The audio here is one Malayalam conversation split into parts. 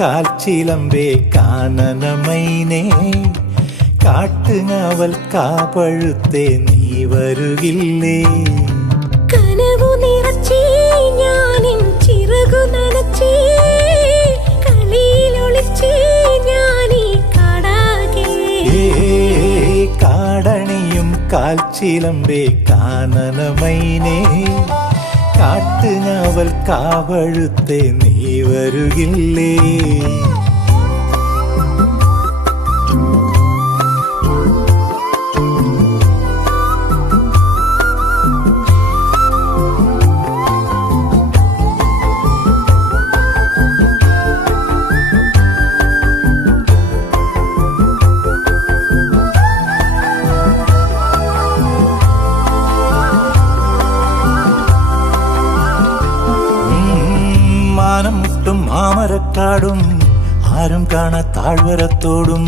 കാൽച്ചിലമ്പേ കാനനമൈനേ കാട്ടുങ്ങാവൽ കാപ്പഴുത്തേ നീ വരുകില്ലേ കനവു നിറച്ചേ ഞാനിൻ ചിറകു നനച്ചേ കളിയിലൊളിച്ചേ ഞാനീ കാടാകെ കാടണിയും കാൽച്ചിലമ്പേ കാനനമൈനേ കാട്ടുങ്ങാവൽ കാവഴുത്തേ നീ വരുകില്ലേ മാമരക്കാടും ആരും കാണാ താഴ്വരത്തോടും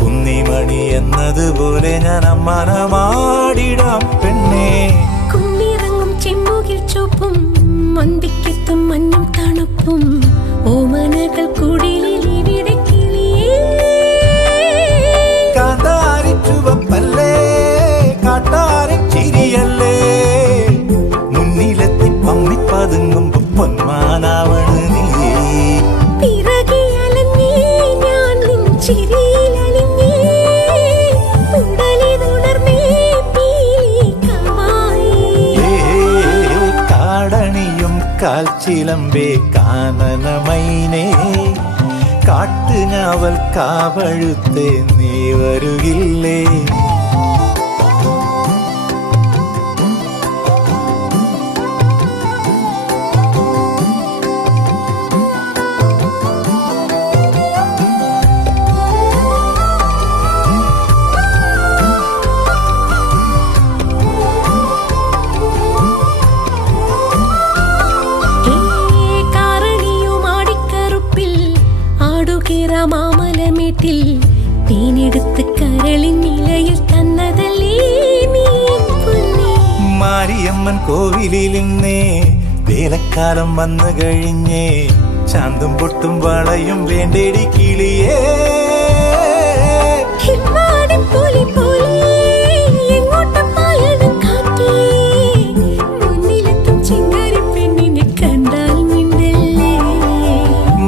കുന്നിമണി എന്നതുപോലെ ഞാൻ അമ്മാനമാടിടാം പെണ്ണേ കുന്നിറങ്ങും ചെമ്മുകിൽ ചോപ്പും മന്തിക്കെത്തും മഞ്ഞും തണുപ്പും ഓമനകൾ കുടിലിൽ ഇവിടെ കിളിയേ കാന്താരി ചുവപ്പല്ലേ കാട്ടാരൻ ചിരിയല്ലേ മുന്നിലെത്തി പമ്മിപ്പതുങ്ങുമ്പോ പൊന്മാനാവണ് നീ പിറകിലഞ്ഞേ ഞാൻ നിൻ ചിരിയിലലിഞ്ഞേ ഉടലിതുണർന്നേ പീലിക്കമായി കാടണിയും കാൽച്ചിലമ്പേ കാനനമൈനേ കാട്ടുഞാവൽ കാവഴുത്തേ നീ വരുകില്ലേ മാമലമേട്ടിൽ തേനെടുത്ത് കരളിൻ നിലയിൽ തന്നതല്ലേ മാരിയമ്മൻ കോവിലിൽ നിന്നേ വേലക്കാലം വന്നു കഴിഞ്ഞേ ചാന്തും പൊട്ടും വളയും വേണ്ടേടി കിളിയേ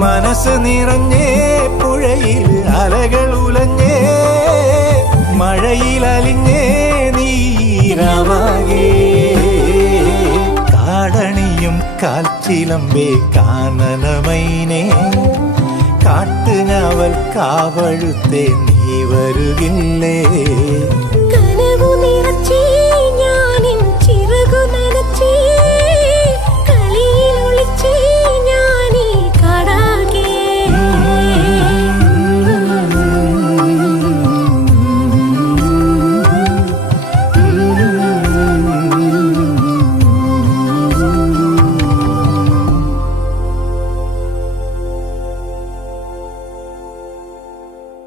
മനസ്സ് നിറഞ്ഞേ പുഴയിൽ അലകൾ ഉലഞ്ഞേ മഴയിൽ അലിഞ്ഞേ നീരാവാകേ കാടണിയും കാൽച്ചിലമ്പേ കാനനമൈനേ കാട്ടുഞാവൽ കാവഴുത്തേ നീ വരുകില്ലേ